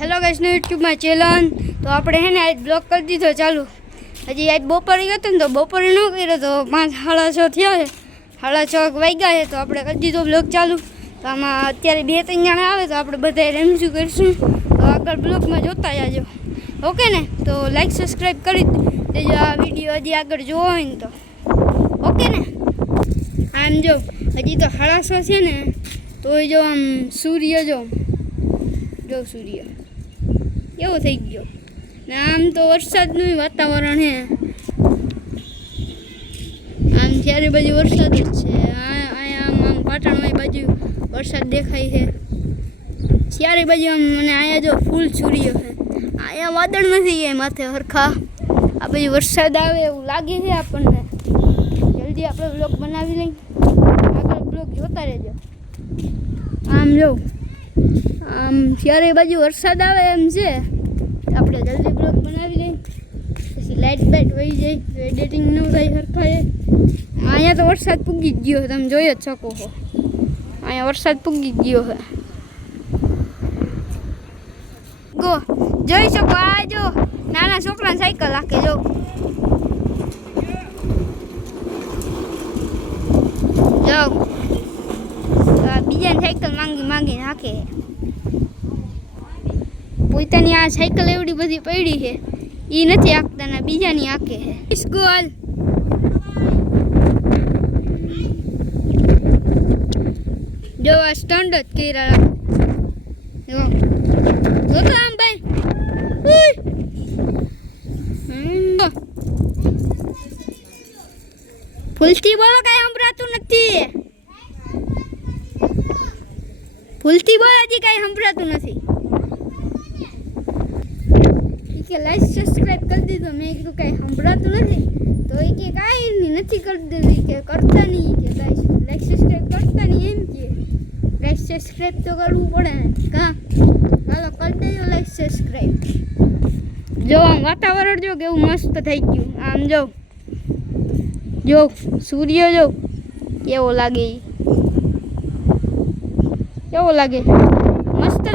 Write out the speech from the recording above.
Hello guys, નો યુટ્યુબમાં channel તો આપણે હે ને આજ બ્લોગ કરી દીધો ચાલુ. હજી આજ બપોરે ગયો ને તો બપોરે ન કર્યો તો 5:30 થયા છે, 6:30 વાગ્યા છે તો આપણે કરી દીધો બ્લોગ ચાલુ. તો આમાં અત્યારે 2-3 જણા આવે તો આપણે બધા રેમઝું કરીશું. તો આગળ બ્લોગમાં જોતા જાજો, ઓકે ને? તો લાઈક સબસ્ક્રાઈબ કરી દેજો આ વિડીયો હજી આગળ જોવો હોય ને તો, ઓકે ને? આમ જો હજી તો 6:30 છે ને, તો જો આમ સૂર્ય જો સૂર્ય કેવો થઈ ગયો ને. આમ તો વરસાદનું વાતાવરણ છે, આમ ચારે બાજુ વરસાદ જ છે. આમ પાટણમાં બાજુ વરસાદ દેખાય છે ચારે બાજુ. આમ મને અહીંયા જો ફૂલ સૂર્ય છે, અહીંયા વાદળ નથી એ માથે હરખા. આ બાજુ વરસાદ આવે એવું લાગે છે આપણને. જલ્દી આપણે બ્લોગ બનાવી લઈ, આગળ બ્લોગ જોતા રહેજો. આમ જો આમ ચારે બાજુ વરસાદ આવે એમ છે, આપણે જલ્દી બ્લોગ બનાવી લઈએ, પછી લાઇટ વહી જાય તો એડિટિંગ ન થાય હરખાએ. અહીંયા તો વરસાદ પૂગી જ ગયો, તમે જોઈ જ શકો છો. અહીંયા વરસાદ પૂગી જ ગયો છે. ગો જોઈ શકો, આ જો નાના છોકરાને સાયકલ હાકે જો. બીજાને સાયકલ માંગીને હાકે. પોતાની આ સાયકલ એવડી બધી પડી છે, એ નથી હાંકતા ને બીજાની હાંકે છે. સ્કૂલ જો આ સ્ટન્ડ જ કર્યા. જો તો આમ ભાઈ ફૂલથી બોલો, કઈ સંભળાતું નથી. ફૂલથી બોલો, હજી કઈ સંભળાતું નથી. કે લાઈક સબસ્ક્રાઈબ કરી દીધો. મેં કીધું કાંઈ સંભળાતું નથી, તો એ કે કાંઈ નથી કરી દીધું, કે કરતા નહીં, કે કાંઈ લાઈક સબસ્ક્રાઈબ કરતા નહીં એમ કે. લાઈક સબસ્ક્રાઈબ તો કરવું પડે ને, કાં? ચાલો કરી દેજો લાઈક સબસ્ક્રાઈબ. જો આમ વાતાવરણ જો કેવું મસ્ત થઈ ગયું. આમ જો સૂર્ય જો કેવો લાગે, મસ્ત.